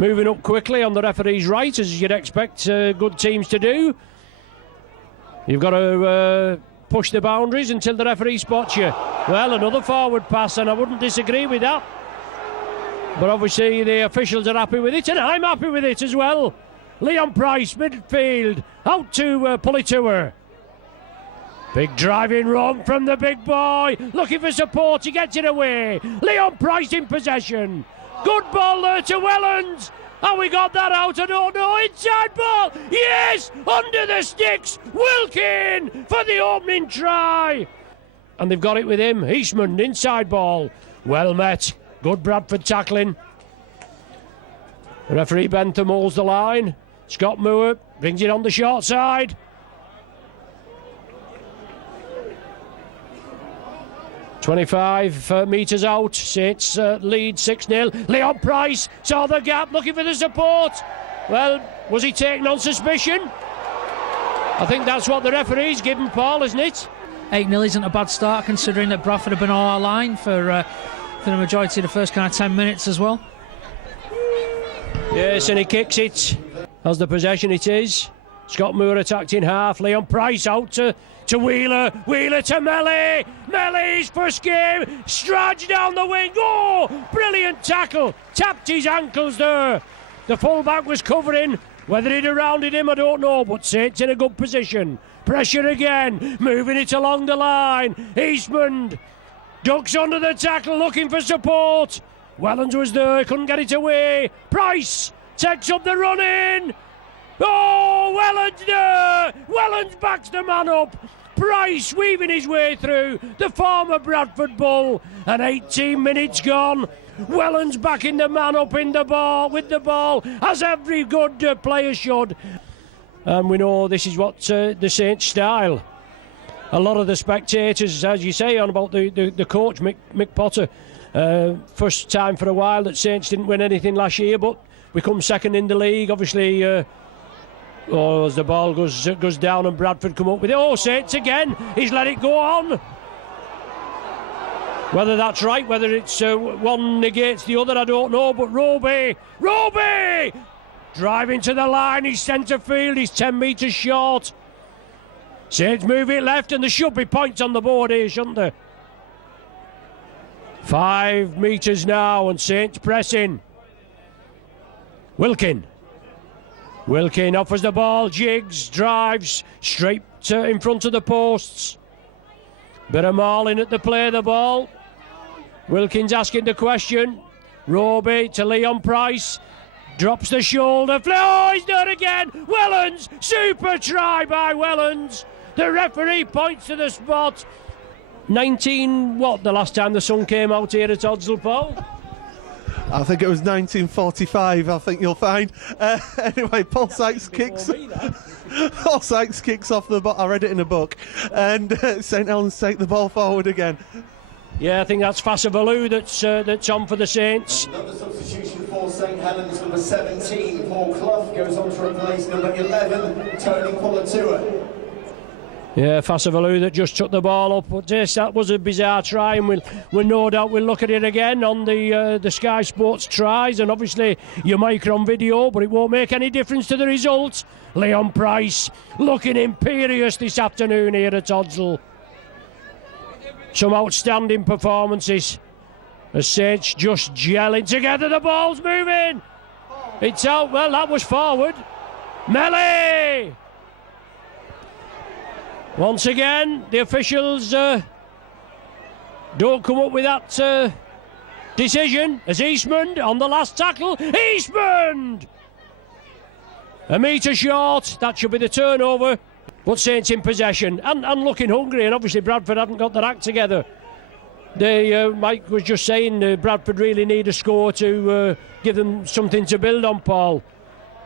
moving up quickly on the referee's right, as you'd expect good teams to do. You've got to push the boundaries until the referee spots you. Well, another forward pass, and I wouldn't disagree with that. But obviously the officials are happy with it, and I'm happy with it as well. Leon Price, midfield, out to Politua. Big driving run from the big boy, looking for support, he gets it away. Leon Price in possession. Good ball there to Wellens. How we got that out, I don't know. Inside ball, yes, under the sticks. Wilkin for the opening try. And they've got it with him. Eastman, inside ball. Well met. Good Bradford tackling. Referee Bentham holds the line. Scott Moore brings it on the short side. "25 metres out, Saints lead 6-0. Leon Price saw the gap, looking for the support. Well, was he taken on suspicion? I think that's what the referee's given Paul, isn't it? 8-0 isn't a bad start, considering that Bradford have been on our line for the majority of the first kind of 10 minutes as well. Yes, and he kicks it as the possession it is. Scott Moore attacked in half. Leon Price out to Wheeler. Wheeler to Melly. Melly's first game. Stridge down the wing. Oh, brilliant tackle. Tapped his ankles there. The fullback was covering. Whether he'd have rounded him, I don't know. But Saints in a good position. Pressure again. Moving it along the line. Eastman ducks under the tackle, looking for support. Wellens was there. Couldn't get it away. Price takes up the run in. Oh, Wellens there! Wellens backs the man up. Price weaving his way through, the former Bradford Bull, and 18 minutes gone. Wellens backing the man up in the ball, with the ball, as every good player should. And we know this is what the Saints style. A lot of the spectators, as you say, on about the coach, Mick Potter. First time for a while that Saints didn't win anything last year, but we come second in the league, obviously. As the ball goes down and Bradford come up with it. Oh, Saints again. He's let it go on. Whether that's right, whether it's one negates the other, I don't know. But Roby driving to the line. He's centre field. He's 10 metres short. Saints move it left, and there should be points on the board here, shouldn't there? 5 metres now, and Saints pressing. Wilkin offers the ball, jigs, drives straight in front of the posts. Bit of mauling at the play of the ball. Wilkins asking the question. Roby to Leon Price. Drops the shoulder. Oh, he's done again. Wellens. Super try by Wellens. The referee points to the spot. 19, the last time the sun came out here at Odsal, Paul? I think it was 1945, I think you'll find. Anyway, Paul Sykes kicks. Paul Sykes kicks off the ball. I read it in a book. And St Helens take the ball forward again. Yeah, I think that's Fassavalu that's on for the Saints. Another substitution for St Helens, number 17, Paul Clough, goes on to replace number 11, Tony Politua. Yeah, Fassavalu that just took the ball up. But yes, that was a bizarre try, and we'll no doubt we'll look at it again on the Sky Sports tries, and obviously your micro video, but it won't make any difference to the result. Leon Price looking imperious this afternoon here at Odsal. Some outstanding performances. The Saints just gelling together. The ball's moving. It's out. Well, that was forward. Melly. Once again, the officials don't come up with that decision. As Eastman on the last tackle. Eastman! A metre short. That should be the turnover. But Saints in possession and looking hungry. And obviously Bradford hadn't got their act together. Mike was just saying Bradford really need a score to give them something to build on, Paul.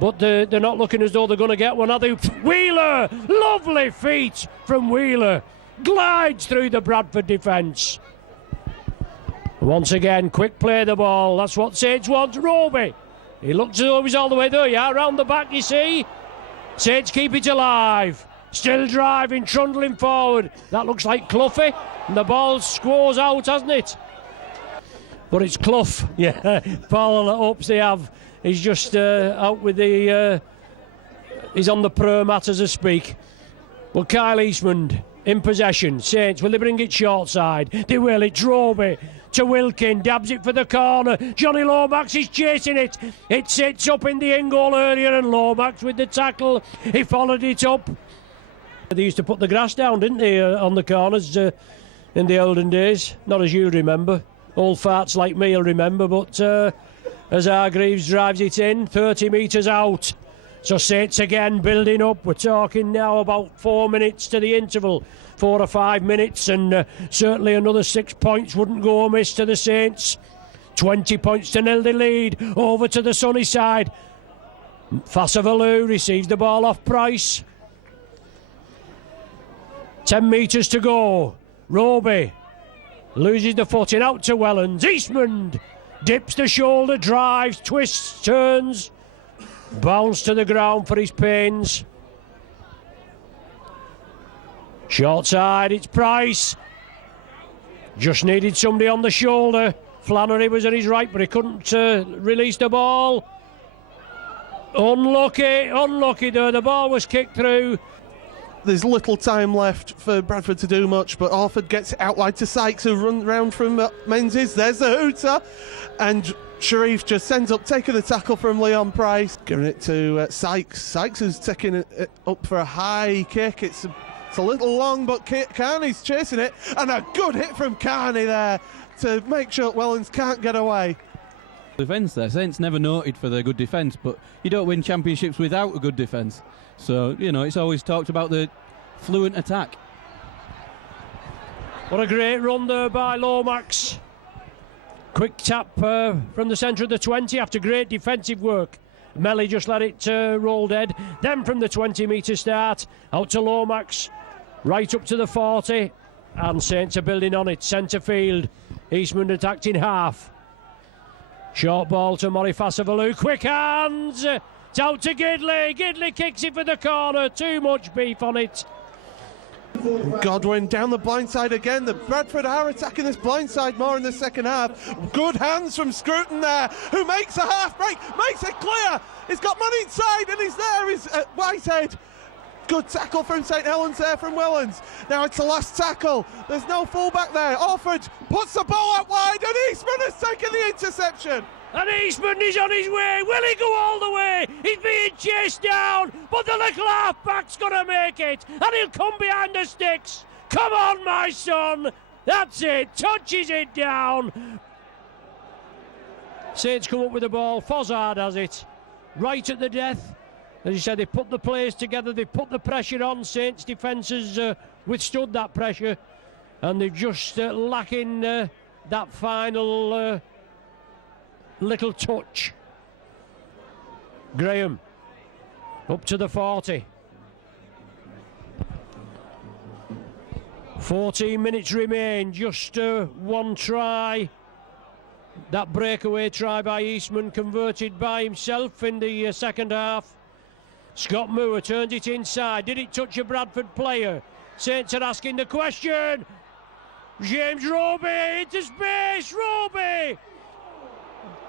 But they're not looking as though they're going to get one, are they? Wheeler! Lovely feet from Wheeler. Glides through the Bradford defence. Once again, quick play the ball. That's what Saints wants. Roby. He looked as though he was all the way there. Yeah, around the back, you see. Saints keep it alive. Still driving, trundling forward. That looks like Cloughie. And the ball squaws out, hasn't it? But it's Clough, yeah. Paul hopes they have. He's just out with the... he's on the prayer mat as I speak. Well, Kyle Eastman in possession. Saints, will they bring it short side? They will. It drove it to Wilkin. Dabs it for the corner. Johnny Lomax is chasing it. It sits up in the in goal earlier, and Lomax with the tackle. He followed it up. They used to put the grass down, didn't they, on the corners in the olden days? Not as you remember. Old farts like me will remember, but as Hargreaves drives it in, 30 metres out. So Saints again building up. We're talking now about 4 minutes to the interval. 4 or 5 minutes, and certainly another 6 points wouldn't go amiss to the Saints. 20 points to nil the lead. Over to the sunny side. Fassavalu receives the ball off Price. 10 metres to go. Roby loses the footing out to Wellens. Eastman dips the shoulder, drives, twists, turns. Bounce to the ground for his pains. Short side, it's Price. Just needed somebody on the shoulder. Flannery was on his right, but he couldn't release the ball. Unlucky though. The ball was kicked through. There's little time left for Bradford to do much, but Orford gets it out wide to Sykes, who runs round from Menzies. There's the hooter, and Sharif just ends up taking the tackle from Leon Price, giving it to Sykes. Sykes is taking it up for a high kick. It's a little long, but Carney's chasing it, and a good hit from Carney there to make sure Wellens can't get away. Defence there. Saints never noted for their good defence, but you don't win championships without a good defence. So, you know, it's always talked about the fluent attack. What a great run there by Lomax. Quick tap from the centre of the 20 after great defensive work. Melly just let it roll dead. Then from the 20-metre start, out to Lomax, right up to the 40. And Saints are building on it. Centre field. Eastman attacked in half. Short ball to Murray Fassavalu. Quick hands. It's out to Gidley. Gidley kicks it for the corner. Too much beef on it. Godwin down the blind side again. The Bradford are attacking this blind side more in the second half. Good hands from Scruton there, who makes a half break, makes it clear. He's got money inside, and he's there. He's at Whitehead. Good tackle from St Helens there from Wellens. Now it's the last tackle. There's no fullback there. Orford puts the ball out wide, and Eastman has taken the interception. And Eastman is on his way. Will he go all the way? He's being chased down, but the little halfback's going to make it, and he'll come behind the sticks. Come on, my son. That's it. Touches it down. Saints come up with the ball. Fozzard has it. Right at the death. As you said, they put the players together. They put the pressure on. Saints defences withstood that pressure, and they're just lacking that final... little touch. Graham up to the 40. 14 minutes remain. Just one try. That breakaway try by Eastman converted by himself in the second half. Scott Moore turned it inside. Did it touch a Bradford player? Saints are asking the question. James Roby into space. Roby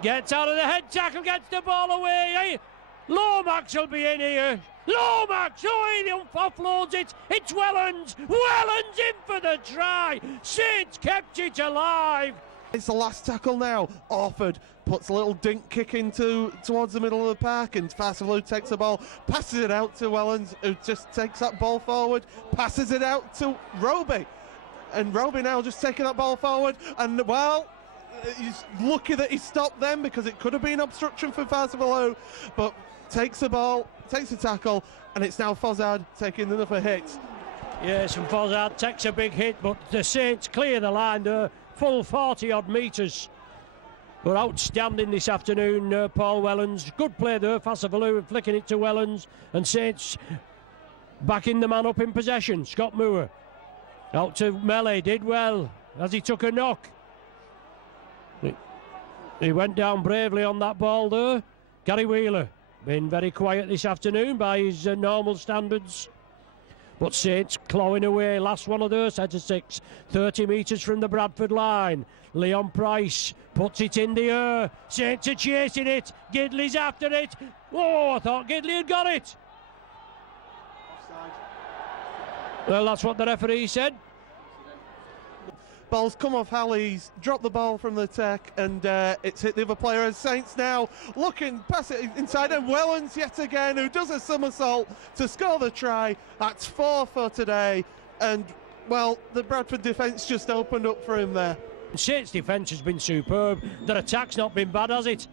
gets out of the head tackle, gets the ball away. Lomax will be in here. Lomax, he offloads it. It's Wellens. Wellens in for the try. Saints kept it alive. It's the last tackle now. Orford puts a little dink kick towards the middle of the park, and Fassavalu takes the ball, passes it out to Wellens, who just takes that ball forward, passes it out to Roby. And Roby now just taking that ball forward, and well, he's lucky that he stopped them, because it could have been obstruction for Fassavalu, but takes the ball, takes the tackle, and it's now Fozzard taking another hit. Yes, and Fozzard takes a big hit, but the Saints clear the line there, full 40 odd metres. But outstanding this afternoon, Paul Wellens. Good play there, Fassavalu flicking it to Wellens, and Saints backing the man up in possession. Scott Moore out to Melly, did well as he took a knock. He went down bravely on that ball there. Gary Wheeler been very quiet this afternoon by his normal standards. But Saints clawing away. Last one of their set of 6. 30 metres from the Bradford line. Leon Price puts it in the air. Saints are chasing it. Gidley's after it. Oh, I thought Gidley had got it. Well, that's what the referee said. Ball's come off Halley's, dropped the ball from the tech, and it's hit the other player. And Saints now looking past it inside, and Wellens yet again, who does a somersault to score the try. That's 4 for today, and well, the Bradford defence just opened up for him there. Saints' defence has been superb. Their attack's not been bad, has it?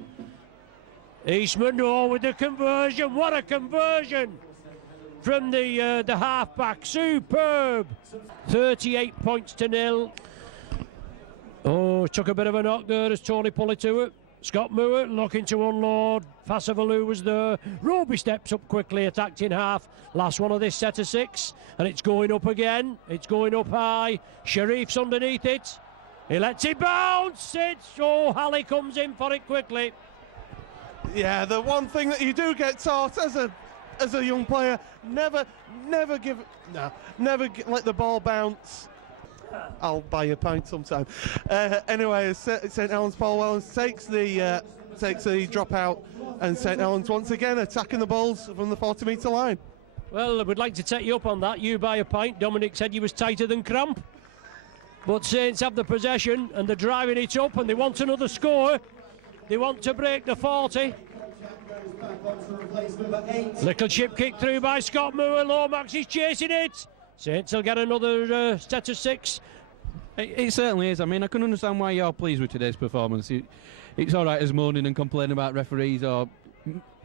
Eastman, oh, with the conversion. What a conversion from the half-back. Superb. 38 points to 0. Oh, took a bit of a knock there as Tony pulled it to it. Scott Moore looking to unload. Fassavalu was there. Roby steps up quickly, attacked in half. Last one of this set of 6. And it's going up again. It's going up high. Sharif's underneath it. He lets it bounce. Oh, Halley comes in for it quickly. Yeah, the one thing that you do get taught as a young player, never let the ball bounce. I'll buy you a pint sometime. Anyway, St Helens Paul Wellens takes the dropout, and St Helens once again attacking the balls from the 40-metre line. Well, we'd like to take you up on that. You buy a pint. Dominic said you was tighter than cramp. But Saints have the possession, and they're driving it up, and they want another score. They want to break the 40. Little chip kick through by Scott Moore. Lomax is chasing it. Saints will get another set of 6. It certainly is. I mean, I can understand why you're pleased with today's performance. It's all right as moaning and complaining about referees or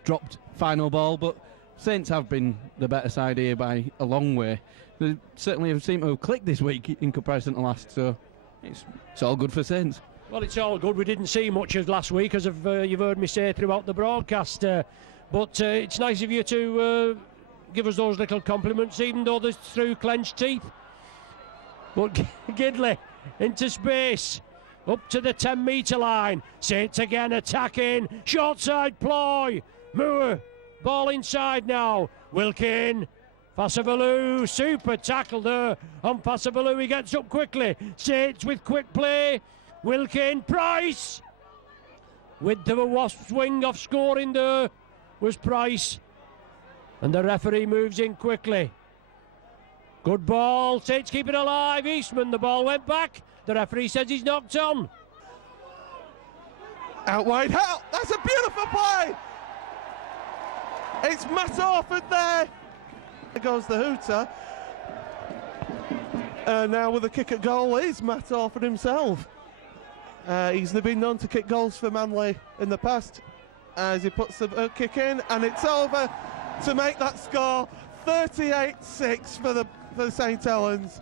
dropped final ball, but Saints have been the better side here by a long way. They certainly have seemed to have clicked this week in comparison to last, so it's all good for Saints. Well, it's all good. We didn't see much of last week, as you've heard me say throughout the broadcast. But it's nice of you to give us those little compliments, even though they're through clenched teeth. But Gidley into space, up to the 10-metre line. Saints again attacking. Short side ploy. Moore, ball inside now. Wilkin. Fassavalu, super tackle there on Fassavalu. He gets up quickly. Saints with quick play. Wilkin, Price. With the Wasps wing off scoring there was Price. And the referee moves in quickly. Good ball. Saints keep it alive. Eastman, the ball went back. The referee says he's knocked on. Out wide, help! That's a beautiful play! It's Matt Orford there. There goes the hooter. Now with the kick at goal is Matt Orford himself. He's been known to kick goals for Manly in the past. As he puts the kick in, and it's over to make that score. 38-6 for the St Helens.